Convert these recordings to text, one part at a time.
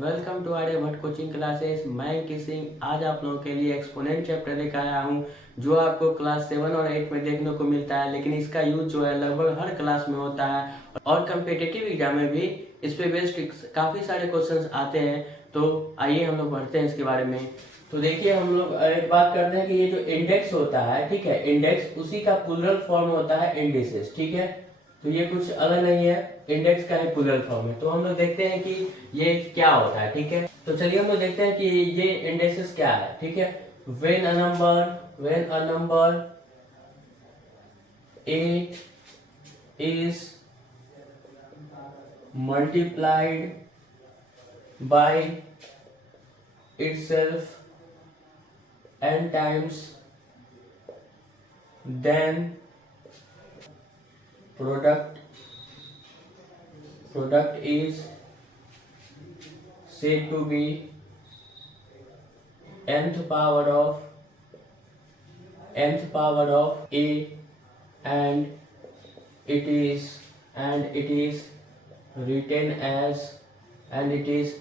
Welcome to Arya Bhatt coaching classes. मैं किसिंग आज आप लोगों के लिए एक्सपोनेंट चैप्टर लेकर आया हूं, जो आपको क्लास 7 और 8 में देखने को मिलता है, लेकिन इसका यूज जो है लगभग हर क्लास में होता है और कम्पिटिटिव एग्जाम में भी इस पे बेस्ड काफ़ी सारे क्वेश्चंस आते हैं। तो आइए हम लोग पढ़ते हैं इसके बारे में। तो देखिए, हम लोग एक बात करते हैं कि ये जो इंडेक्स होता है, ठीक है, इंडेक्स उसी का प्लूरल फॉर्म होता है इंडिसेस, ठीक है। तो ये कुछ अलग नहीं है, इंडेक्स का ही प्लूरल फॉर्म है। तो हम लोग देखते हैं कि ये क्या होता है, ठीक है। तो चलिए हम लोग देखते हैं कि ये इंडेक्सेस क्या है, ठीक है। When a number A is multiplied bye itself n times, then product is said to be nth power of a, and it is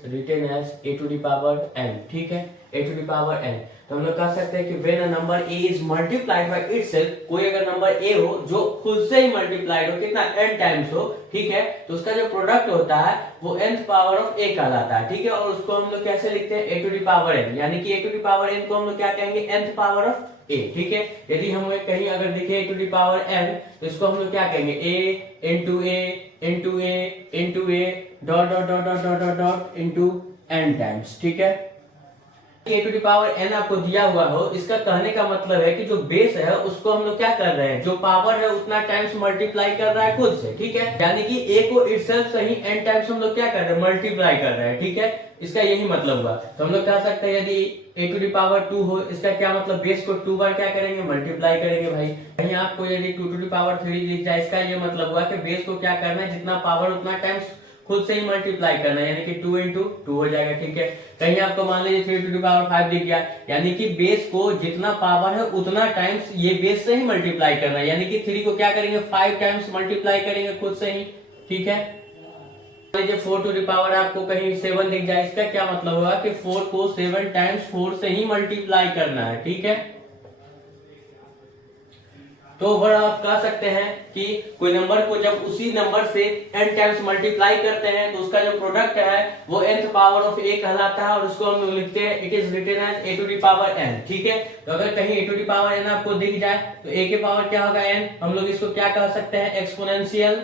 written as a to the power n, ठीक है, a to the power n। तो हम लोग कह सकते हैं कि when a number a is multiplied by itself, कोई अगर नंबर a हो जो खुद से ही मल्टीप्लाइड हो, कितना n टाइम्स हो, ठीक है, तो उसका जो प्रोडक्ट होता है वो nth पावर ऑफ a कहलाता है, ठीक है। और उसको हम लोग कैसे लिखते हैं, a to the power n, यानी कि a to the power n को हम लोग क्या कहेंगे, nth पावर ऑफ a, ठीक है। यदि हमें कहीं अगर दिखे a to the power n, तो इसको हम लोग क्या कहेंगे, a into a into a into a dot dot dot dot dot dot dot into n times, ठीक है। a to the power n आपको दिया हुआ हो, इसका कहने का मतलब है कि जो बेस है उसको हम लोग क्या कर रहे हैं, जो पावर है उतना टाइम्स मल्टीप्लाई कर रहा है खुद से, ठीक है। यानी कि a को इटसेल्फ से ही n टाइम्स हम लोग क्या कर रहे हैं, मल्टीप्लाई कर रहे हैं, ठीक है। इसका यही मतलब हुआ। तो हम लोग कह सकते हैं यदि a टू द पावर 2 हो, इसका क्या मतलब, बेस को 2 बार क्या करेंगे, मल्टीप्लाई करेंगे भाई। कहीं आपको यदि 2 टू द पावर 3 दिख जाए, इसका ये मतलब हुआ कि बेस को क्या करना है, जितना पावर उतना टाइम्स खुद से ही मल्टीप्लाई करना है, यानी कि 2 into 2 हो जाएगा, ठीक है। कहीं आपको मान लीजिए 3 to the power 5 दिख गया, यानी कि बेस को जितना पावर है उतना टाइम्स ये बेस से ही मल्टीप्लाई करना है, यानी कि 3 को क्या करेंगे, 5 टाइम्स मल्टीप्लाई करेंगे खुद से ही, ठीक है। मान लीजिए 4 to the power आपको कहीं 7 दिख जाए, इसका क्या मतलब होगा कि 4 को 7 टाइम्स 4 से ही मल्टीप्लाई करना है, ठीक है। तो वह आप कह सकते हैं कि कोई नंबर को जब उसी नंबर से n टाइम्स मल्टीप्लाई करते हैं तो उसका जो प्रोडक्ट है वो nth पावर ऑफ a कहलाता है, और उसको हम लोग लिखते हैं it is written as a to the power n, ठीक है। तो अगर कहीं a to the power n आपको दिख जाए तो a के पावर क्या होगा, n। हम लोग इसको क्या कह सकते हैं, एक्सपोनेंशियल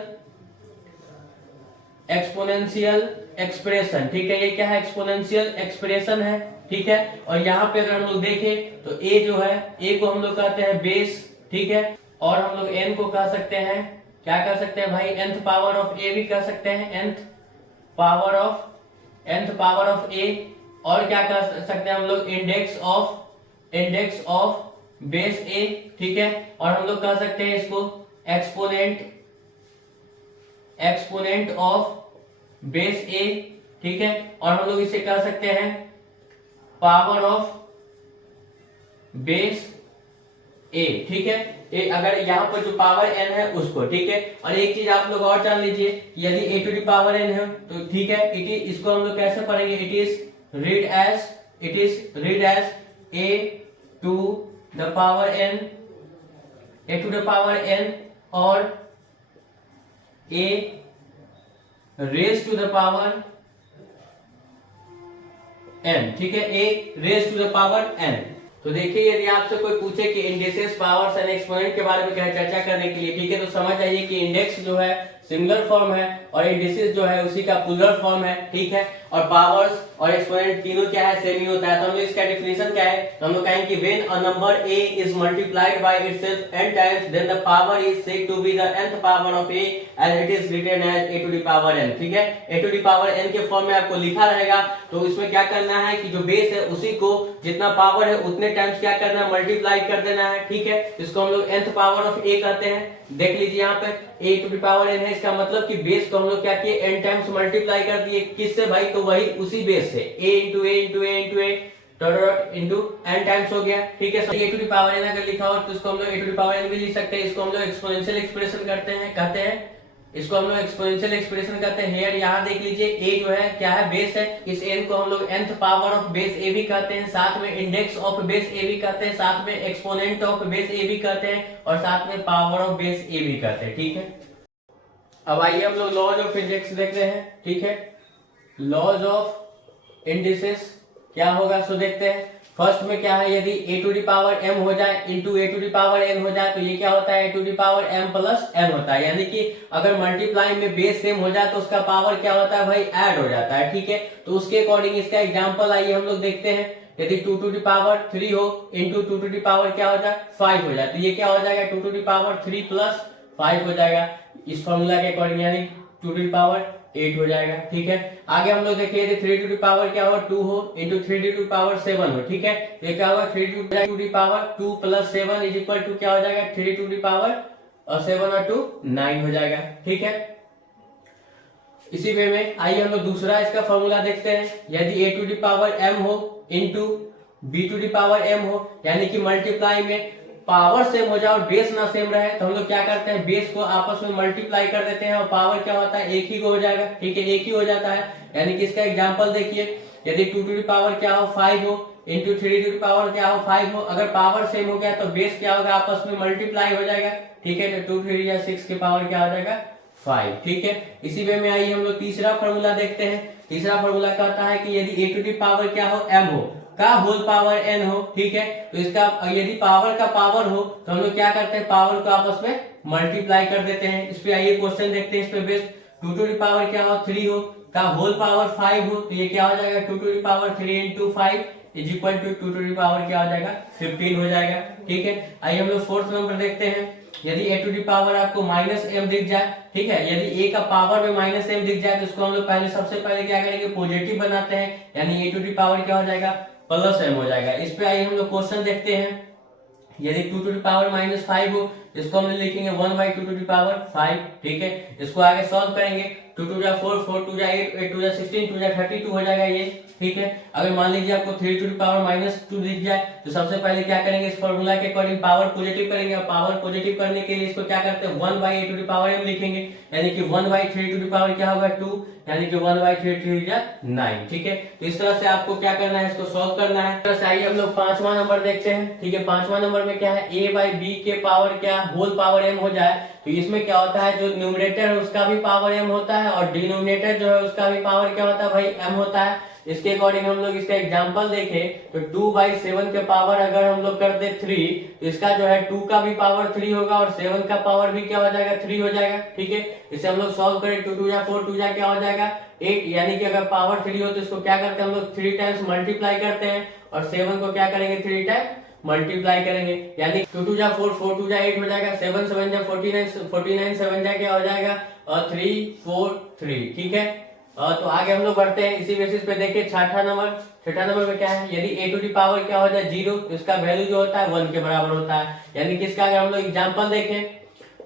एक्सप्रेशन, ठीक है। ये क्या है, एक्सपोनेंशियल एक्सप्रेशन है, ठीक है। और यहाँ पे अगर हम लोग देखें तो a जो है, a को हम लोग कहते हैं बेस, ठीक है। और हम लोग n को कह सकते हैं, क्या कह सकते हैं भाई, nth पावर ऑफ a भी कह सकते हैं, nth पावर ऑफ a। और क्या कह सकते हैं हम लोग, इंडेक्स ऑफ बेस a, ठीक है। और हम लोग कह सकते हैं इसको एक्सपोनेंट ऑफ बेस a, ठीक है। और हम लोग इसे कह सकते हैं पावर ऑफ बेस a, ठीक है। अगर यहाँ पर जो पावर n है उसको, ठीक है। और एक चीज आप लोग और जान लीजिए, यदि a to the power n है तो ठीक है, इसको हम लोग कैसे पढ़ेंगे, it is read as a to the power n और a raise to the power n, ठीक है, a raise to the power n। तो देखिए, यदि आपसे कोई पूछे कि इंडेक्सेस, पावर्स एंड एक्सपोनेंट के बारे में क्या चर्चा करने के लिए, ठीक है, तो समझ आइए कि इंडेक्स जो है सिंगुलर फॉर्म है और इंडेक्सेस जो है उसी का प्लूरल फॉर्म है, ठीक है। और पावर्स और एक्सपोनेंट तीनों क्या है, सेम ही होता है। तो हम लोग इसका डेफिनेशन क्या है, तो हम लोग कहेंगे कि when a number a is multiplied by itself n times, then the power is said to be the nth power of a and it is written as a to the power n, ठीक है। a to the power n के form में आपको लिखा रहेगा। तो इसमें क्या करना है कि जो बेस है उसी को जितना पावर है उतने टाइम्स क्या करना है, मल्टीप्लाई कर देना है, ठीक है। इसको हम लोग nth पावर ऑफ a कहते हैं। देख लीजिए यहाँ पे a to the power n है, इसका मतलब कि बेस को हम लोग क्या किए, n टाइम्स मल्टीप्लाई कर दिए, किससे भाई, तो वही उसी बेस से a into a into a into a dot into n times हो गया, ठीक है। a to the power n अगर लिखा हो तो इसको हम लोग a to the power n भी लिख सकते हैं। इसको हम लोग एक्सपोनेंशियल एक्सप्रेशन कहते हैं। इसको हम लोग एक्सपोनेंशियल एक्सप्रेशन कहते हैं। हेयर यहाँ देख लीजिए a जो है क्या है, बेस है। इस n को हम लोग nth power of base a भी कहते हैं, साथ में इंडेक्स ऑफ बेस a भी कहते हैं, साथ में एक्सपोनेंट ऑफ बेस a भी कहते हैं, और साथ में पावर ऑफ बेस a भी कहते हैं। ठीक है, अब आइए हम लोग लॉज ऑफ इंडेक्स देख रहे हैं। ठीक है, लॉज ऑफ इंडिसेस क्या होगा सो देखते हैं। फर्स्ट में क्या है, यदि a to the power m हो जाए into a to the power n हो जाए तो ये क्या होता है, a to the power m plus n होता है। यानी कि अगर मल्टीप्लाई में बेस सेम हो जाए तो उसका पावर क्या होता है भाई, ऐड हो जाता है। ठीक है, तो उसके अकॉर्डिंग इसका एग्जांपल आइए हम लोग देखते हैं। यदि 2 टू दी पावर 3 हो इंटू 2 टू दी पावर क्या हो जाए 5 हो जाए, तो ये क्या हो जाएगा 2 टू दी पावर 3 प्लस 5 हो जाएगा इस फॉर्मूला के अकॉर्डिंग, यानी 2 टू दी पावर 8 हो जाएगा। ठीक है, आगे हम लोग देखिए यदि 3 टू दी पावर क्या हो 2 हो इंटू 3 टू दी पावर 7 हो। ठीक है, ये क्या होगा 3 to the power 2 plus 7 is equal to क्या हो जाएगा 3 टू दी पावर 7 और 2 9 हो जाएगा। ठीक है, इसी वे में आइए हम लोग दूसरा इसका फॉर्मूला देखते हैं। यदि a to the power m हो into b to the power m हो, यानी कि मल्टीप्लाई में पावर सेम हो जाए और बेस ना सेम रहे, तो हम लोग क्या करते हैं, बेस को आपस में मल्टीप्लाई कर देते हैं और पावर क्या होता है एक ही को हो जाएगा। ठीक है, एक ही हो जाता है। यानी कि इसका एग्जांपल देखिए, यदि 2 टू दी पावर क्या हो 5 हो इंटू 3 टू दी पावर क्या हो 5 हो, अगर पावर सेम हो गया तो बेस क्या होगा आपस में मल्टीप्लाई हो जाएगा। ठीक है, तो 2 3 या 6 के पावर क्या हो जाएगा 5। ठीक है, इसी वे में आइए हम लोग तीसरा फॉर्मूला देखते हैं। तीसरा फॉर्मूला कहता है कि यदि a टू दी पावर क्या हो m हो का होल पावर n हो। ठीक है, तो इसका यदि पावर का पावर हो तो हम लोग क्या करते हैं, पावर को आपस में मल्टीप्लाई कर देते हैं। इस पे आइए क्वेश्चन देखते हैं। इस पे बेस्ड 2 टू दी पावर क्या हो 3 हो का होल पावर 5 हो, तो ये क्या हो जाएगा 2 to the power 3 into 5 is equal to 2 to the power क्या हो जाएगा 15 हो जाएगा। ठीक है, आइए हम लोग फोर्थ नंबर देखते हैं। यदि a टू दी पावर आपको माइनस m दिख जाए, ठीक है, यदि a का पावर में माइनस m दिख जाए तो इसको हम लोग सबसे पहले क्या करेंगे, पॉजिटिव बनाते हैं, यानी a टू दी पावर क्या हो जाएगा प्लस m हो जाएगा। इस पे आइए हम लोग क्वेश्चन देखते हैं। यदि 2 टू दी पावर माइनस 5 हो, इसको हम लिखेंगे 1 बाई 2 टू दी पावर 5। ठीक है, इसको आगे सॉल्व करेंगे, 2 टू जा 4 4 टू जा 8 8 टू जा 16 टू जा 32 हो जाएगा ये। ठीक है, अगर मान लीजिए आपको 3 टू दी पावर माइनस 2 दिख जाए तो सबसे पहले क्या करेंगे, इस फॉर्मूला के अकॉर्डिंग पावर पॉजिटिव करेंगे, और पावर पॉजिटिव करने के लिए इसको क्या करते हैं 1 by 8 to the power m लिखेंगे, यानी कि 1 बाई 3 टू दी पावर क्या होगा 2, यानी कि 1 बाई 3 3 जा 9। ठीक है, तो इस तरह से आपको क्या करना है, इसको सॉल्व करना है। इस तरह से आइए हम लोग पांचवा नंबर देखते हैं। ठीक है, पांचवा नंबर में क्या है, a बाई b के पावर क्या होल पावर m हो जाए, तो इसमें क्या होता है, जो न्यूमरेटर है उसका भी पावर m होता है और डिनोमिनेटर जो है उसका भी पावर क्या होता है भाई m होता है। इसके अकॉर्डिंग हम लोग इसका एग्जांपल देखें तो 2 बाई 7 के पावर अगर हम लोग कर दे 3, तो इसका जो है 2 का भी पावर 3 होगा और 7 का पावर भी क्या हो जाएगा 3 हो जाएगा। ठीक है, इसे हम लोग सॉल्व करें, 2 2 जा 4 2 जा क्या हो जाएगा 8, यानी कि अगर पावर 3 हो तो इसको क्या करते हैं हम लोग 3 टाइम्स मल्टीप्लाई करते हैं और 7 को क्या करेंगे 3 टाइम मल्टीप्लाई करेंगे, यानी 2 2 जा 4 4 2 जा 8 हो जाएगा, 7 7 जा 49 49 7 जा क्या हो जाएगा और 3 4 3। ठीक है, तो आगे हम लोग बढ़ते हैं। इसी बेसिस पे देखिए छठा नंबर में क्या है, यदि a टू दी पावर क्या हो जाए 0 तो इसका वैल्यू जो होता है 1 के बराबर होता है। यानी कि इसका अगर हम लोग एग्जांपल देखें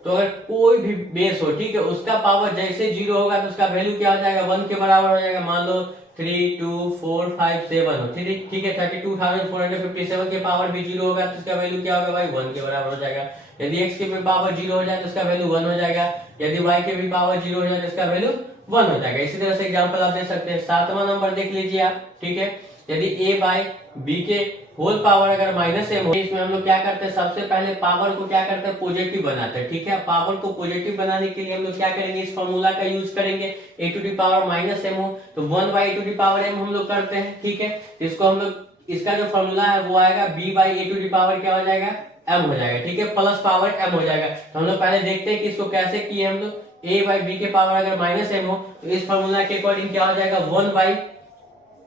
तो अगर कोई भी बेस हो, ठीक है, उसका पावर जैसे 0 होगा तो उसका वैल्यू क्या हो जाएगा 1 के बराबर हो जाएगा। मान लो 3 2 4 5 7 हो, ठीक है, 32,457 के पावर भी 0 होगा तो इसका वैल्यू क्या होगा भाई 1 के बराबर हो जाएगा। यदि x के भी पावर 0 हो जाए तो इसका वैल्यू 1 हो जाएगा, यदि y के भी पावर 0 हो जाए तो इसका वैल्यू 1 हो जाएगा। इसी तरह से एग्जांपल आप दे सकते हैं। सातवां नंबर देख लीजिए आप। ठीक है, यदि a बाई b के होल पावर अगर माइनस m हो, इसमें हम लोग क्या करते हैं, सबसे पहले पावर को क्या करते हैं पॉजिटिव बनाते हैं। ठीक है, पावर को पॉजिटिव बनाने के लिए हम लोग क्या करेंगे, इस फॉर्मूला का यूज करेंगे। a to the power minus m हो तो 1 by a to the power m हम लोग करते हैं। ठीक है, इसको हम लोग इसका जो फॉर्मूला है वो आएगा b by a to the power क्या हो जाएगा m हो जाएगा। ठीक है, प्लस पावर m हो जाएगा। तो हम लोग पहले देखते हैं कि इसको कैसे किए हम लोग। a बाई b के पावर अगर माइनस m हो तो इस फॉर्मूला के अकॉर्डिंग क्या हो जाएगा 1 बाई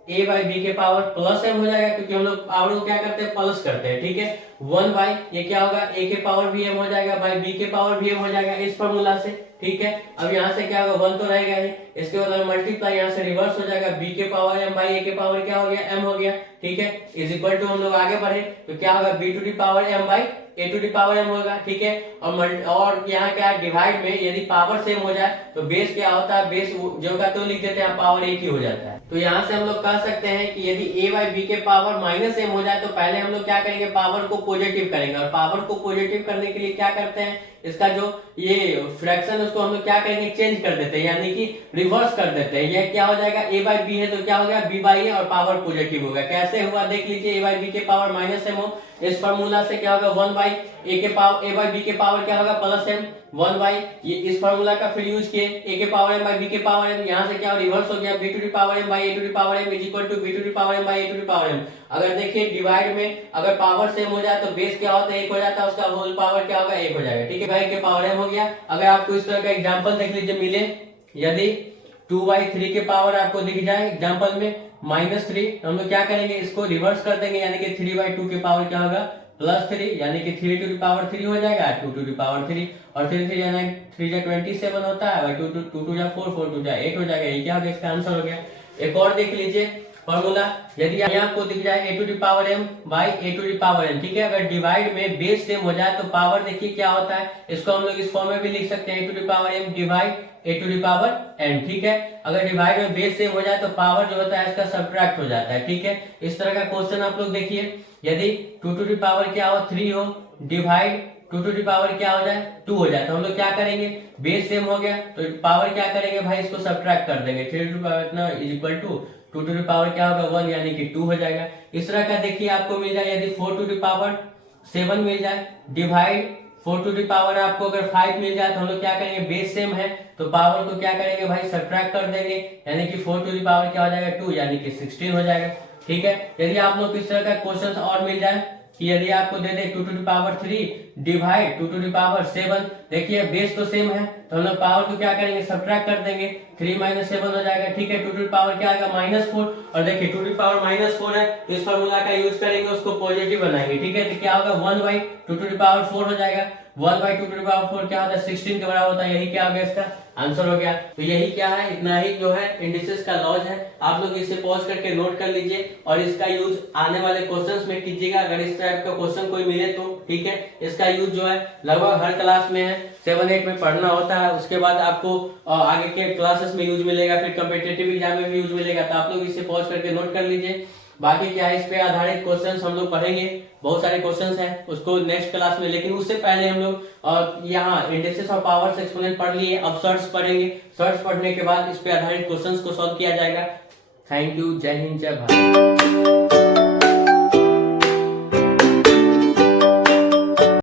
a बाई b के पावर प्लस m हो जाएगा, क्योंकि हम लोग पावर को क्या करते हैं प्लस करते हैं। ठीक है, 1 बाई ये क्या होगा a के पावर भी m हो जाएगा बाई b के पावर भी m हो जाएगा इस फॉर्मूला से। ठीक है, अब यहाँ से क्या होगा 1 तो रहेगा ही, इसके बाद मल्टीप्लाई यहाँ से रिवर्स हो जाएगा, b के पावर m बाई a के पावर क्या हो गया m हो गया। ठीक है, इज इक्वल टू हम लोग आगे बढ़े तो क्या होगा b to the power m by a to the power m होगा। ठीक है, और यहाँ क्या डिवाइड में यदि पावर सेम हो जाए तो बेस क्या होता है, बेस जो का तो लिख देते हैं पावर एक ही हो जाता है। तो यहाँ से हम लोग कह सकते हैं कि यदि a बाई बी के पावर माइनस m हो जाए तो पहले हम लोग क्या करेंगे, पावर को पॉजिटिव करेंगे, और पावर को पॉजिटिव करने के लिए क्या करते हैं, इसका जो ये फ्रैक्शन उसको हम लोग क्या करेंगे, चेंज कर देते हैं, यानी कि रिवर्स कर देते हैं। ये क्या हो जाएगा, a बाई बी है तो क्या हो गया, b बाई a और पावर पॉजिटिव हो गया। कैसे हुआ देख लीजिए, a बाई बी के पावर माइनस m हो, इस फॉर्मूला से क्या होगा, 1 बाई a के पावर a बाई b के पावर क्या होगा, प्लस m, 1 बाई ये इस फार्मूला का फिर यूज किए, a के पावर m बाई b के पावर m, यहाँ से क्या रिवर्स हो गया, b to the power m by a to the power m is equal to b to the power m by a to the power m। अगर देखिए divide में अगर पावर सेम हो जाए तो बेस क्या होता है, 1 हो जाता है, उसका होल पावर क्या होगा, 1 हो जाएगा। ठीक है भाई, के पावर m हो गया। अगर आपको इस तरह का एग्जांपल देख लीजिए मिले, यदि 2/3 के पावर आपको दिख जाए एग्जांपल में -3, तो हम लोग क्या करेंगे, इसको रिवर्स कर देंगे, यानी कि 3/2 के पावर क्या होगा, +3, यानी कि 3 टू द पावर 3 हो जाएगा, 2 टू द पावर 3, और 3 3 यानी 3 जा 27 होता है, और 2 2 जा 4 4 2 जा 8 हो जाएगा। ये क्या हो गया, इसका आंसर हो गया। एक और देख लीजिए फॉर्मूला, यदि आपको दिख जाए a to the power m by a to the power n, ठीक है, अगर डिवाइड में बेस सेम हो जाए तो पावर देखिए क्या होता है, इसको हम लोग इस फॉर्म में भी लिख सकते हैं, a to the power m डिवाइड a to the power n। ठीक है, अगर डिवाइड में बेस सेम हो जाए तो पावर जो होता है इसका सब्ट्रैक्ट हो जाता है। ठीक है, इस तरह का क्वेश्चन आप लोग देखिए, यदि 2 टू द पावर क्या हो, 3 हो, डिवाइड 2 टू द पावर क्या हो जाए, 2 हो जाए, तो हम लोग क्या करेंगे, बेस सेम हो गया तो पावर क्या करेंगे भाई, इसको सब्ट्रैक्ट कर देंगे, 3 टू द पावर इतना is equal to 2 to the power क्या होगा, 1, यानी कि 2 हो जाएगा। इस तरह का देखिए आपको मिल जाए, यदि 4 टू द पावर 7 मिल जाए, डिवाइड 4 टू द पावर आपको अगर 5 मिल जाए, तो हम लोग क्या करेंगे, बेस सेम है तो पावर को क्या करेंगे भाई, सब्ट्रैक्ट कर देंगे, यानी कि 4 टू द पावर क्या हो जाएगा, 2, यानी कि 16 हो जाएगा। ठीक है, यदि आप लोग इस तरह का क्वेश्चन और मिल जाए कि यदि आपको दे दे 2 टू द पावर 3 डिवाइड 2 टू द पावर 7, देखिए बेस तो सेम है तो हम लोग पावर को क्या करेंगे, सब्ट्रैक्ट कर देंगे, 3 - 7 हो जाएगा। ठीक है, 2 टू द पावर क्या आएगा, -4, और देखिए 2 टू द पावर -4 है तो इस फार्मूला का यूज करेंगे, उसको पॉजिटिव बनाएंगे। ठीक है, तो क्या होगा, 1/2 टू द पावर 4 हो जाएगा, 1/2 टू द पावर 4 क्या होता है, 16 के बराबर होता है। यही क्या हो गया, इसका आंसर हो गया। तो यही क्या है, इतना ही जो है इंडिसेस का लॉज है, आप लोग इसे पॉज करके नोट कर लीजिए और इसका यूज आने वाले क्वेश्चंस में कीजिएगा, अगर इस टाइप का क्वेश्चन कोई मिले तो। ठीक है, इसका यूज जो है लगभग हर क्लास में है, 7 8 में पढ़ना होता है, उसके बाद आपको आगे के क्लासेस में यूज मिलेगा, फिर कॉम्पिटिटिव एग्जाम में भी यूज मिलेगा, तो आप लोग इसे पॉज करके नोट कर लीजिए। बाकी क्या है, इस पे आधारित क्वेश्चंस हम लोग पढ़ेंगे, बहुत सारे क्वेश्चंस हैं उसको नेक्स्ट क्लास में, लेकिन उससे पहले हम लोग यहाँ इंडिसेस और पावर्स एक्सपोनेंट पढ़ लिए, अब सर्ट्स पढ़ेंगे। सर्ट्स पढ़ने के बाद इस पे आधारित क्वेश्चंस को सॉल्व किया जाएगा। थैंक यू, जय हिंद, जय भारत।